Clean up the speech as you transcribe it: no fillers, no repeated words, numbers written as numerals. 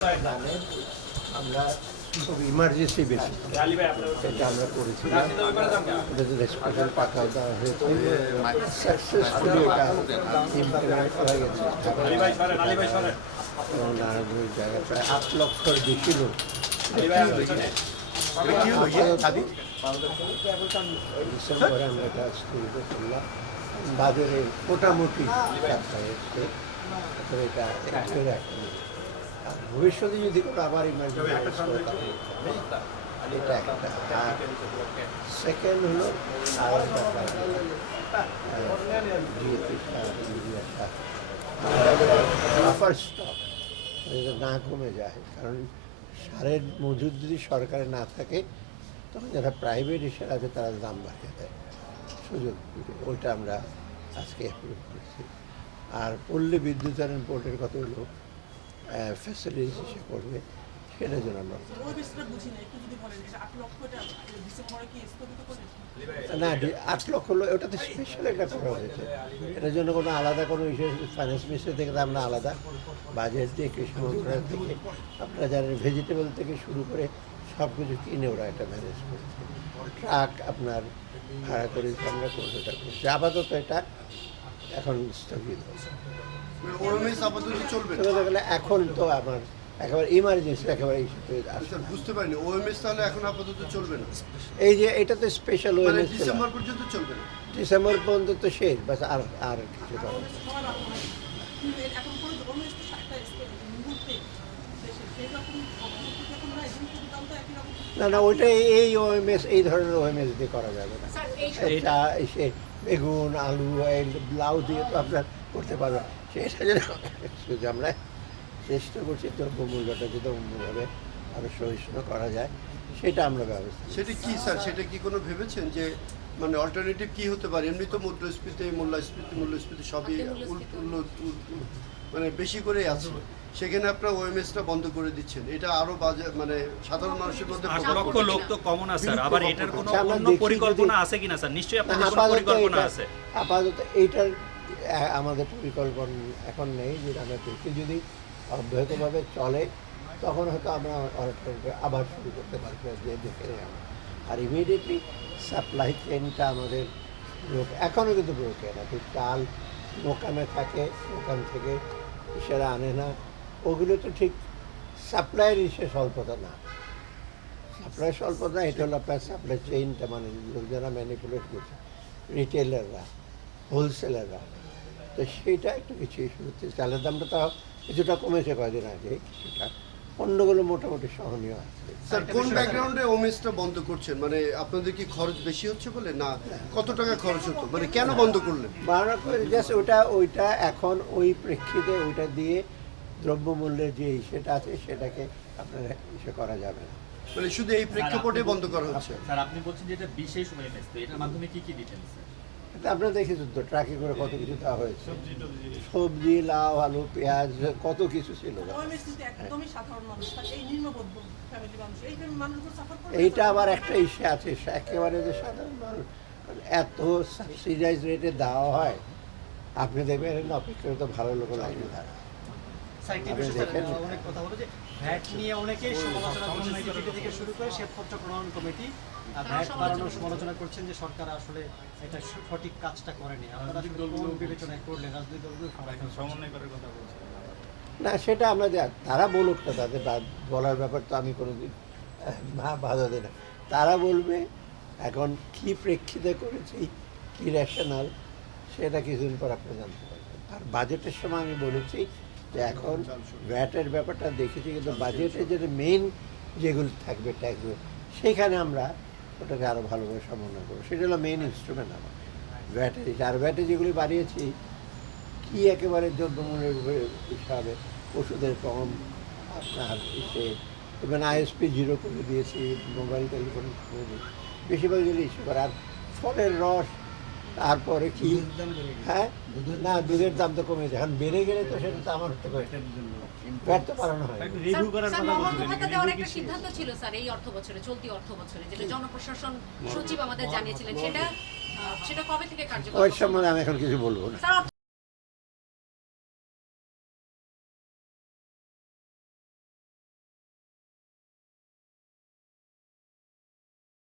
গানের আমরা খুব ইমার্জেন্সি বেশি এটা আমরা করেছিলাম, ওটাতে স্পেশাল টাকাও দেওয়া হয়েছে, সাকসেসফুলি এটা ইমপ্লিমেন্ট করা গেছে এবং নানান জায়গায় প্রায় 8 লক্ষর বেশি লোক ডিসেম্বরে আমরা এটা শুরু করলাম। বাজারে মোটামুটি এসছে, এটা ভবিষ্যতে যদি কোনো আবার ইমার্জেন্সি এটা একটা। আর সেকেন্ড হলো বাফার স্টক না কমে যায়, কারণ সারের মজুদ যদি সরকারে না থাকে তখন যারা প্রাইভেট হিসেবে আছে তারা দাম বাড়িয়ে দেয় সুযোগ, ওইটা আমরা আজকে অ্যাপ্রুভ করেছি। আর পল্লী বিদ্যুতায়ন বোর্ডের কতগুলো ফ্যাসিলিটিস হিসেবে করবে সেটার জন্য আমরা না 8 লক্ষ হলো, ওটাতে স্পেশাল একটা করা হয়েছে, এটার জন্য কোনো আলাদা কোনো বিষয় ফাইন্যান্স মিনিস্ট্রি থেকে আমরা আলাদা বাজেট দিয়ে কৃষি মন্ত্রণালয় থেকে আপনারা জানেন ভেজিটেবল থেকে শুরু করে সব কিছু কিনে ওরা এটা ম্যানেজ করেছে। ট্রাক আপনার ভাড়া করে আমরা এটা করছি। আপাতত এটা এখন স্থগিত গেলে এখন তো আমার একেবারে ইমার্জেন্সি একেবারে বুঝতে পারিনি ওএমএস তাহলে এখন আপাতত চলবে না। এই যে এটা তো স্পেশাল ওএমএস ডিসেম্বর পর্যন্ত চলবে না, ডিসেম্বর পর্যন্ত তো শেষ, বাস আর কিছু না। ওইটাই এই ওএমএস এই ধরনের ওএমএস দিয়ে করা যাবে না। এটা এসে বেগুন আলু লাউ দিয়ে তো আপনার করতে পারবেন, সেটা যেন আমরা চেষ্টা করছি দ্রব্যমূল্যটা যদি অন্যভাবে আরও সহিষ্ণু করা যায় সেটা আমরা ব্যবস্থা। সেটা কি স্যার, সেটা কি কোনো ভেবেছেন যে মানে অল্টারনেটিভ কি হতে পারে? এমনি তো মূল্যস্ফীতি সবই মানে বেশি করেই আছে, সেখানে আপনার ওএমএসটা বন্ধ করে দিচ্ছেন, এটা আরো মানে সাধারণ মানুষের মধ্যে 8 লক্ষ লোক তো কমন আছে স্যার, আবার এটার কোনো অন্য পরিকল্পনা আছে কিনা স্যার? নিশ্চয়ই আপনাদের কোনো পরিকল্পনা আছে। আপাতত এইটার আমাদের পরিকল্পনা এখন নেই, যে আমরা দেখি যদি অব্যাহতভাবে চলে তখন হয়তো আমরা আবার শুরু করতে পারবো যে দেখে নেওয়া। আর ইমিডিয়েটলি সাপ্লাই চেনটা আমাদের এখনও কিন্তু ব্রোকেন আছে, চাল মোকামে থাকে, মোকাম থেকে সেরা আনে না, ওগুলো তো ঠিক সাপ্লাইয়ের স্বল্পতা না, সাপ্লাই স্বল্পতা এটা হলো আপনার সাপ্লাই চেইনটা, মানে যারা ম্যানিপুলেট করছে রিটেলাররা হোলসেলাররা, তো সেইটা একটু কিছু ইস্যু হচ্ছে। চালের দামটা তাও কিছুটা কমেছে কয়েকদিন আগে, কিছুটা অন্যগুলো মোটামুটি সহনীয় আছে। স্যার কোন ব্যাকগ্রাউন্ডে ওএমএসটা বন্ধ করছেন? মানে আপনাদের কি খরচ বেশি হচ্ছে বলে, না কত টাকা খরচ হতো, মানে কেন বন্ধ করলেন? জাস্ট ওইটা এখন ওই প্রেক্ষিতে ওইটা দিয়ে দ্রব্যমূল্যের যে সেটা আছে সেটাকে আপনার ইসে করা যাবে না, মানে শুধু এই প্রেক্ষাপটে বন্ধ করা হচ্ছে। স্যার আপনি বলছেন যে এটা বিশেষ ওএমএস, তো এটার মাধ্যমে কি কি দিতেন স্যার? আপনারা দেখেছেন তো ট্রাকে করে কত কিছু দেওয়া হয়েছে, সবজি লাউ আলু পেঁয়াজ কত কিছু ছিল। এইটা আবার একটা ইস্যু আছে, একেবারে যে সাধারণ মানুষ এত সাবসিডাইজ রেটে দেওয়া হয়, আপনি দেখবেন অপেক্ষা তো ভালো লোক লাগবে তারা। অনেক কথা বলে যে ভ্যাট নিয়ে অনেকেই সমালোচনা করছেন, সিপিডি থেকে শুরু করে শ্বেতপত্র প্রণয়ন কমিটি ভ্যাট বাড়ানোর সমালোচনা করছেন যে সরকার আসলে এটা সঠিক কাজটা করেনি। আপনারা কোন বিবেচনায় করলেন? রাজনৈতিক দলগুলো সমন্বয় করার কথা বলছেন না, সেটা আমরা তারা বলুক না, তাদের বলার ব্যাপার তো আমি কোনোদিন বাধা দিই না। তারা বলবে এখন কি প্রেক্ষিতে করেছি, কি রেশনাল, সেটা কিছুদিন পর আপনি জানতে পারবেন। আর বাজেটের সময় আমি বলেছি যে এখন ভ্যাটের ব্যাপারটা দেখেছি, কিন্তু বাজেটে যে মেইন যেগুলো থাকবে ট্যাক্সগুলো সেখানে আমরা ওটাকে আরও ভালোভাবে সমন্বয় করবো, সেটা হলো মেইন ইনস্ট্রুমেন্ট আমার ভ্যাটের। আর ভ্যাটে যেগুলি বাড়িয়েছি কি একেবারে দ্রব্যমূল্যের হিসাবে ওষুধের কম, আপনার এসে এবং আইএসপি 0 করে দিয়েছি, মোবাইল টেলিফোন বেশিরভাগ যদি ইস্যু করে। আর ফলের রস, তারপরে কি হ্যাঁ না দুধের দাম তো কমেছে, এখন বেড়ে গেলে তো সেটা তো আমার ভ্যাট তো বাড়ানো হয়। সিদ্ধান্ত ছিল স্যার এই অর্থবছরে, চলতি অর্থবছরে, যেটা জনপ্রশাসন সচিব আমাদের জানিয়েছিলেন, সেটা কবে থেকে কার্যকর? ওই সম্বন্ধে আমি এখন কিছু বলবো না।